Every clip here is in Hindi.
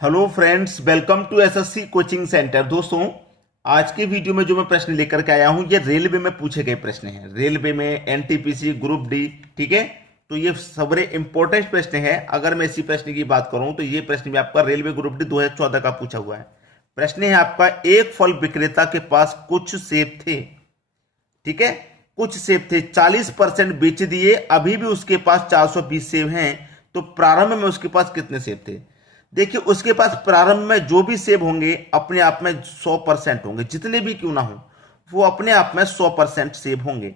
Hello friends, welcome to SSC coaching centre. दोस्तों, आज के वीडियो में जो मैं प्रश्न लेकर के आया हूं ये रेलवे में पूछे गए प्रश्न हैं। रेलवे में एनटीपीसी ग्रुप डी, ठीक है। तो ये सबरे इंपॉर्टेंट प्रश्न हैं। अगर मैं इसी प्रश्न की बात करूं तो ये प्रश्न भी आपका रेलवे ग्रुप डी 2014 का पूछा हुआ है। प्रश्न है आपका, एक फल विक्रेता के पास कुछ सेब थे, ठीक है, कुछ सेब थे, 40% बेच दिए, अभी भी उसके पास 420 सेब हैं, तो प्रारंभ में उसके पास कितने सेब थे। देखिए, उसके पास प्रारंभ में जो भी सेब होंगे अपने आप में 100% होंगे, जितने भी क्यों ना हो वो अपने आप में 100% सेब होंगे।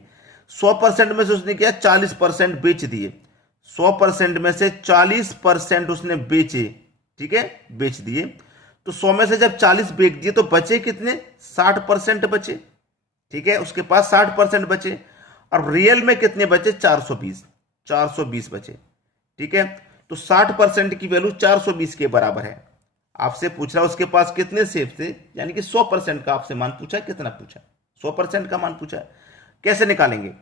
100% में से उसने क्या 40% बेच दिए, 100% में से 40% उसने बेचे, ठीक है, बेच दिए। तो 100 में से जब 40 बेच दिए तो बचे कितने, 60% बचे, ठीक है, उसके पास 60% बचे। और रियल में कितने बचे, 420, 420 बचे, ठीक है। तो 60% की वैल्यू 420 के बराबर है। आपसे पूछ रहा उसके पास कितने सेब थे, यानी कि 100% का आपसे मान पूछा, कितना पूछा, 100% का मान पूछा। कैसे निकालेंगे,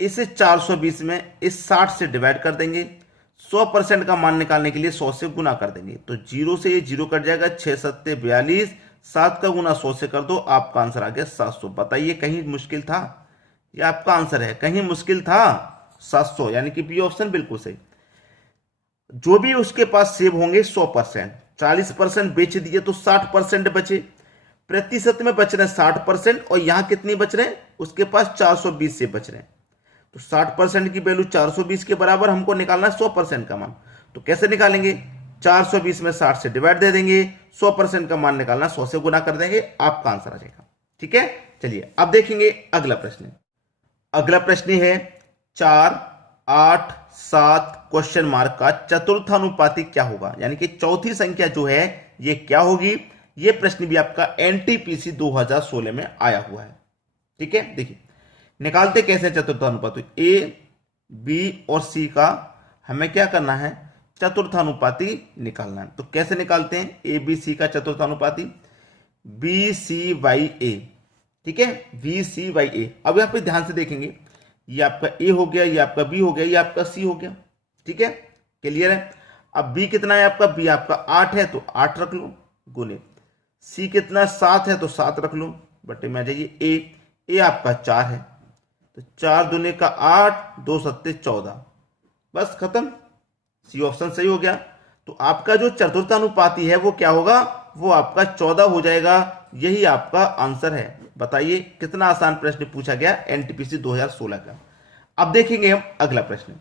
इसे 420 में इस 60 से डिवाइड कर देंगे, 100% का मान निकालने के लिए 100 से गुना कर देंगे, तो जीरो से ये जीरो कट जाएगा, 6 सत्ते 42, 7 का गुना 100 से कर दो, आपका आंसर आ गया 700। बताइए कहीं मुश्किल था, ये आपका आंसर है, कहीं मुश्किल था, 700, यानी कि बी ऑप्शन बिल्कुल सही। जो भी उसके पास सेब होंगे 100%, 40% बेच दिए तो 60% बचे, प्रतिशत में बच रहे 60%, और यहां कितने बच रहे हैं, उसके पास 420 से बच रहे हैं। तो 60% की वैल्यू 420 के बराबर हमको निकालना है 100% का मान। तो कैसे निकालेंगे, 420 में 60 से डिवाइड दे देंगे, 100% का मान निकालना 100 से गुना कर देंगे, आपका आंसर आ जाएगा, ठीक है। चलिए अब देखेंगे अगला प्रश्न। अगला प्रश्न है 4, 8, 7 क्वेश्चन मार्क का चतुर्थानुपाती क्या होगा, यानी कि चौथी संख्या जो है ये क्या होगी। ये प्रश्न भी आपका एनटीपीसी 2016 में आया हुआ है, ठीक है। देखिए निकालते कैसे चतुर्थानुपाती, ए बी और सी का हमें क्या करना है, चतुर्थानुपाती निकालना है। तो कैसे निकालते हैं, ए बी सी का चतुर्थानुपाती, बी सी बाई ए, ठीक है, बी सी बाई ए। अब यहां पे ध्यान से देखेंगे, ये आपका ए हो गया, ये आपका बी हो गया, ये आपका सी हो गया, ठीक है, क्लियर है। अब बी कितना है आपका, बी आपका 8 है तो 8 रख लो गुने, सी कितना 7 है तो 7 रख लो, बटे में आ जाइए ए आपका 4 है, तो 4 दूने का 8, 2 सत्ते 14, बस खत्म, सी ऑप्शन सही हो गया। तो आपका जो चतुर्थानुपाती है वो क्या होगा, वो आपका 14 हो जाएगा, यही आपका आंसर है। बताइए कितना आसान प्रश्न पूछा गया एनटीपीसी 2016 का। अब देखेंगे हम अगला प्रश्न।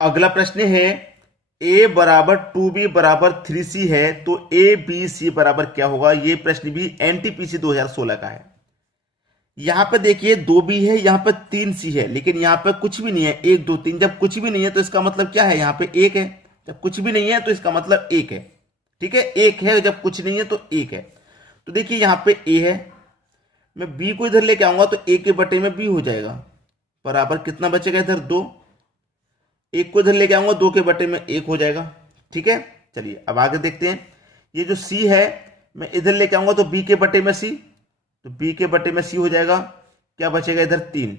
अगला प्रश्न है, ए बराबर 2b बराबर 3c है तो ए बी सी बराबर क्या होगा। यह प्रश्न भी एनटीपीसी 2016 का है। यहां पे देखिए 2b है, यहां पे 3c है, लेकिन यहां पे कुछ भी नहीं है, 1 2 3, जब कुछ भी नहीं है तो इसका मतलब क्या है, यहां पे 1 है, जब कुछ भी नहीं है तो इसका मतलब 1 है, ठीक है, 1 है, जब कुछ नहीं है तो 1 है। तो देखिए यहां पे ए है, मैं b को इधर लेके आऊंगा तो a के बटे में b हो जाएगा, बराबर कितना बचेगा इधर 2, 1 को इधर लेके आऊंगा 2 के बटे में 1 हो जाएगा, ठीक है। चलिए अब आगे देखते हैं, ये जो c है मैं इधर लेके आऊंगा तो b के बटे में c, तो b के बटे में c हो जाएगा, क्या बचेगा इधर 3,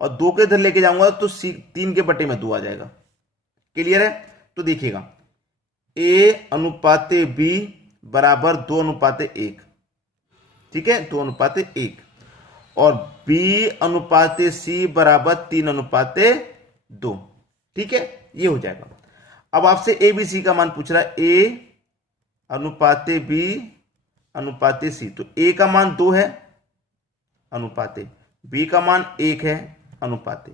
और 2 के इधर लेके जाऊंगा तो c 3 के बटे में 2 आ जाएगा, क्लियर है। तो देखिएगा a अनुपाते b बराबर 2 अनुपाते 1, ठीक है, 2 अनुपाते 1, और b अनुपाते c बराबर 3 अनुपाते 2, ठीक है, ये हो जाएगा। अब आपसे ए बी सी का मान पूछ रहा है, a अनुपाते b अनुपाते c, तो a का मान 2 है अनुपाते, b का मान 1 है अनुपाते,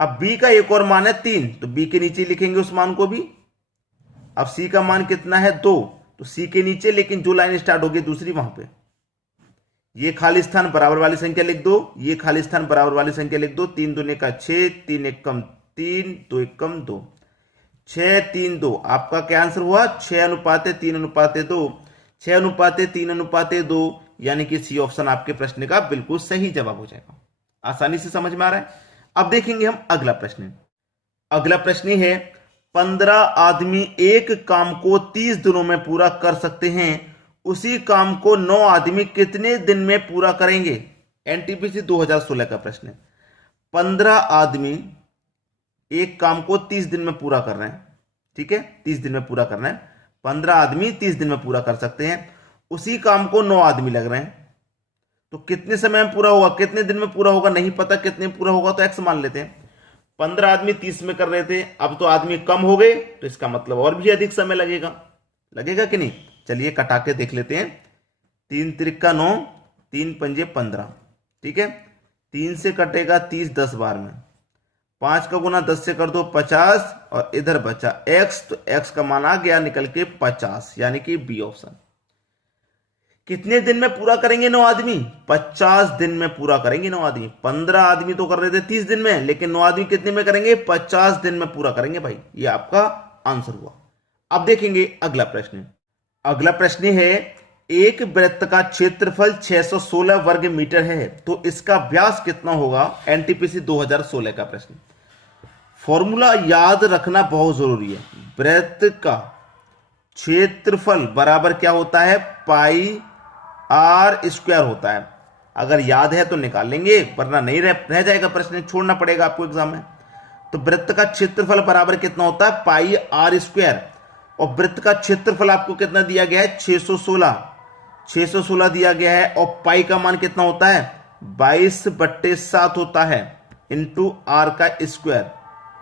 अब b का एक और मान है 3, तो b के नीचे लिखेंगे उस मान को भी। अब c का मान कितना है 2, तो c के नीचे लेकिन जो लाइन स्टार्ट होगी दूसरी वहां पे, ये खाली स्थान बराबर वाली संख्या लिख दो, ये खाली स्थान बराबर वाली संख्या लिख दो, 3 दूने का 6, 3 एकम 3, 2 एकम 2, 6 3 2, आपका क्या आंसर हुआ, 6 अनुपाते 3 अनुपाते 2, 6 अनुपाते 3 अनुपाते 2, यानी कि सी ऑप्शन आपके प्रश्न का बिल्कुल सही जवाब हो जाएगा। आसानी से समझ में आ रहा है। अब देखेंगे हम अगला प्रश्न। अगला प्रश्न है, 15 आदमी एक काम को 30 दिनों में पूरा कर सकते हैं, उसी काम को 9 आदमी कितने दिन में पूरा करेंगे। एनटीपीसी 2016 का प्रश्न है। 15 आदमी एक काम को 30 दिन में पूरा कर रहे हैं, ठीक है, 30 दिन में पूरा करना है, 15 आदमी 30 दिन में पूरा कर सकते हैं। उसी काम को 9 आदमी लग रहे हैं, तो कितने समय में पूरा होगा, कितने दिन में पूरा होगा नहीं पता, कितने पूरा होगा तो x मान लेते हैं। 15 आदमी 30 में कर रहे थे, अब तो आदमी कम हो गए, तो इसका मतलब और भी अधिक समय लगेगा, लगेगा कि नहीं। चलिए कटा के देख लेते हैं। 3 त्रिका 9, 3 पंजे 15, ठीक है। 3 से कटेगा 30 10 बार में, 5 का गुना 10 से कर दो 50, और इधर बचा x, तो x का मान आ गया निकल के 50, यानी कि बी ऑप्शन। कितने दिन में पूरा करेंगे 9 आदमी, 50 दिन में पूरा करेंगे 9 आदमी। 15 आदमी तो कर रहे थे 30 दिन में, लेकिन 9 आदमी कितने में करेंगे, 50 दिन में पूरा करेंगे भाई। ये आपका आंसर हुआ। अब देखेंगे अगला प्रश्न। अगला प्रश्न है, एक वृत्त का क्षेत्रफल 616 वर्ग मीटर है, तो इसका व्यास कितना होगा। एनटीपीसी 2016 का प्रश्न। फॉर्मूला याद रखना बहुत जरूरी है। वृत्त का क्षेत्रफल बराबर क्या होता है, पाई आर स्क्वायर होता है। अगर याद है तो निकाल लेंगे, वरना नहीं रह जाएगा, प्रश्न छोड़ना पड़ेगा आपको एग्जाम में। तो वृत्त का क्षेत्रफल बराबर कितना होता है, पाई आर स्क्वायर। और वृत्त का क्षेत्रफल आपको कितना दिया गया है, 616 दिया गया है। और पाई का मान कितना होता है, 22/7 होता है, इंटू आर का स्क्वायर,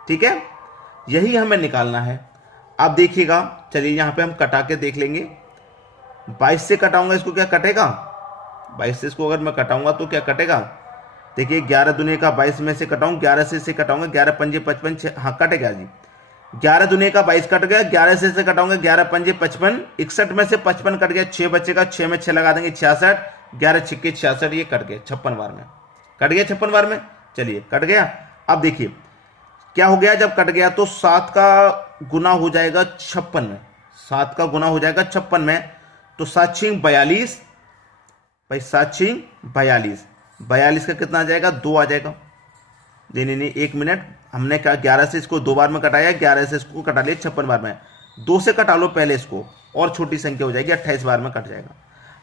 ठीक है। यही हमें निकालना है। आप देखिएगा, चलिए यहां पे हम कटा के देख लेंगे। 22 से कटाऊंगा इसको, क्या कटेगा, 22 से इसको अगर मैं कटाऊंगा तो क्या कटेगा। देखिए 11 दुनिया का 22 में से कटाऊं, 11 से कटाऊंगा, 11 पंजे 55, हाँ कटेगा जी। 11 दुनिया का 22 कट गया, 11 से कटाऊंगा, 11 पंजे 55, 61 में से 55 कट गया, 6 बचेगा, 6 में 6 लगा देंगे 66, 11 छिक्के 66, ये कट गए 56 बार में, कट गया 56 बार में। चलिए कट गया। अब देखिए क्या हो गया, जब कट गया तो 7 का गुना हो जाएगा 56 में, 7 का गुना हो जाएगा 56 में, तो 7 6 42 भाई, 7 6 42, 42 का कितना आ जाएगा, 2 आ जाएगा। नहीं, 1 मिनट, हमने क्या 11 से इसको 2 बार में कटाया, 11 से इसको कटा लिया 56 बार में, 2 से कटा लो पहले इसको, और छोटी संख्या हो जाएगी, 28 बार में कट जाएगा।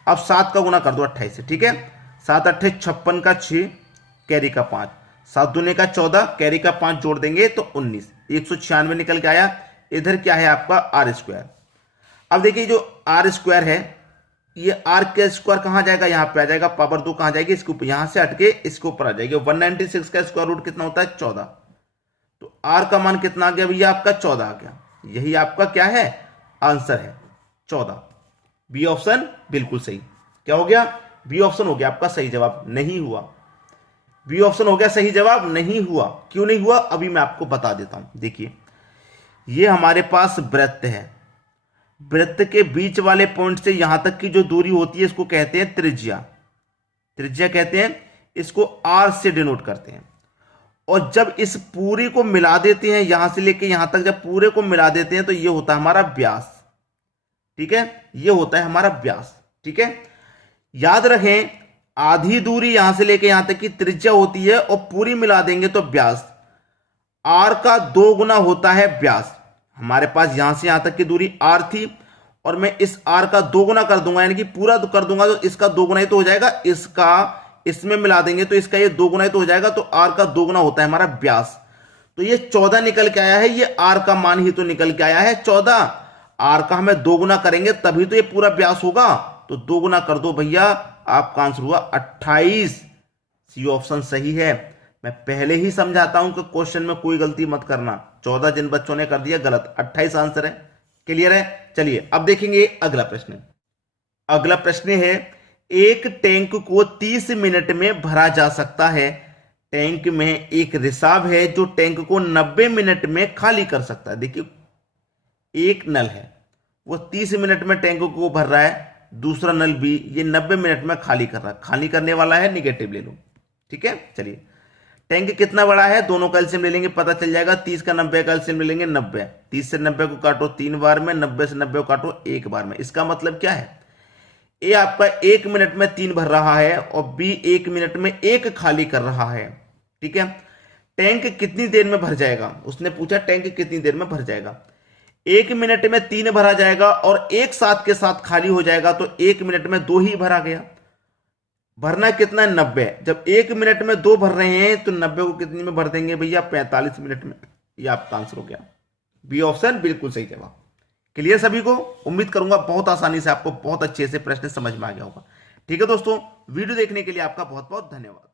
अब 7 का गुना कर दो 28 से, ठीक है। 7 8 56 का 6, कैरी का 5, 7 दूने का 14, कैरी का 5 जोड़ देंगे तो 19, 196 निकल के आया। इधर क्या है आपका आर स्क्वायर। अब देखिए जो आर स्क्वायर है, ये आर के स्क्वायर कहां जाएगा, यहां पे आ जाएगा, पावर 2 कहां जाएगी, इसके ऊपर, यहां से हटके इसके ऊपर आ जाएगी। 196 का स्क्वायर रूट कितना होता है, 14, तो आर का मान कितना आ गया भैया, आपका 14 आ गया। यही आपका क्या है, आंसर है 14। बी ऑप्शन बिल्कुल सही। क्या हो गया, बी ऑप्शन हो गया आपका सही जवाब। नहीं हुआ, बी ऑप्शन हो गया सही जवाब, नहीं हुआ। क्यों नहीं हुआ, अभी मैं आपको बता देता हूं। देखिए ये हमारे पास वृत्त है, वृत्त के बीच वाले पॉइंट से यहां तक की जो दूरी होती है इसको कहते हैं त्रिज्या, त्रिज्या कहते हैं, इसको आर से डिनोट करते हैं। और जब इस पूरी को मिला देते हैं, यहां से लेके यहां तक जब पूरे को मिला देते हैं, तो ये होता है हमारा व्यास, ठीक है, ये होता है हमारा व्यास, ठीक है। याद रखें, आधी दूरी यहां से लेके यहां तक की त्रिज्या होती है, और पूरी मिला देंगे तो व्यास, आर का 2 गुना होता है व्यास। हमारे पास यहां से यहां तक की दूरी आर थी, और मैं इस आर का 2 गुना कर दूंगा, यानी कि पूरा कर दूंगा, तो इसका 2 गुना ही तो हो जाएगा, इसका इसमें मिला देंगे तो इसका ये 2 गुना ही तो हो जाएगा, तो आर का 2 गुना होता है हमारा व्यास। तो ये 14 निकल के आया है, ये आर का मान ही तो निकल के आया है 14। आर का हमें 2 गुना करेंगे तभी तो ये पूरा व्यास होगा, तो 2 गुना कर दो भैया, आपका आंसर हुआ 28। सी ऑप्शन सही है। मैं पहले ही समझाता हूं कि क्वेश्चन में कोई गलती मत करना। 14 जिन बच्चों ने कर दिया गलत, 28 आंसर है। क्लियर है। चलिए अब देखेंगे अगला प्रश्न। अगला प्रश्न है, एक टैंक को 30 मिनट में भरा जा सकता है। टैंक में एक रिसाव है जो टैंक को 90 मिनट में खाली कर सकता है। देखिए एक नल है, वो 30 मिनट में टैंक को भर रहा है, दूसरा नल भी ये 90 मिनट में खाली कर रहा है। खाली करने वाला है निगेटिव ले लो, ठीक है। चलिए टैंक कितना बड़ा है, दोनों का एलसीएम ले लेंगे, पता चल जाएगा। 30 का 90 का एलसीएम ले लेंगे 90। 30 से 90 को काटो 3 बार में, 90 से 90 को काटो 1 बार में। इसका मतलब क्या है, ए आपका 1 मिनट में 3 भर रहा है और बी 1 मिनट में 1 खाली कर रहा है, ठीक है। टैंक कितनी देर में भर जाएगा, उसने पूछा टैंक कितनी देर में भर जाएगा। 1 मिनट में 3 भरा जाएगा और एक साथ के साथ खाली हो जाएगा, तो 1 मिनट में 2 ही भरा गया। भरना कितना है 90। जब 1 मिनट में 2 भर रहे हैं तो 90 को कितनी में भर देंगे भैया, 45 मिनट में। ये आपका आंसर हो गया। बी ऑप्शन बिल्कुल सही जवाब। क्लियर सभी को? उम्मीद करूंगा बहुत आसानी से आपको बहुत अच्छे से प्रश्न समझ में आ गया होगा। ठीक है दोस्तों, वीडियो देखने के लिए आपका बहुत बहुत धन्यवाद।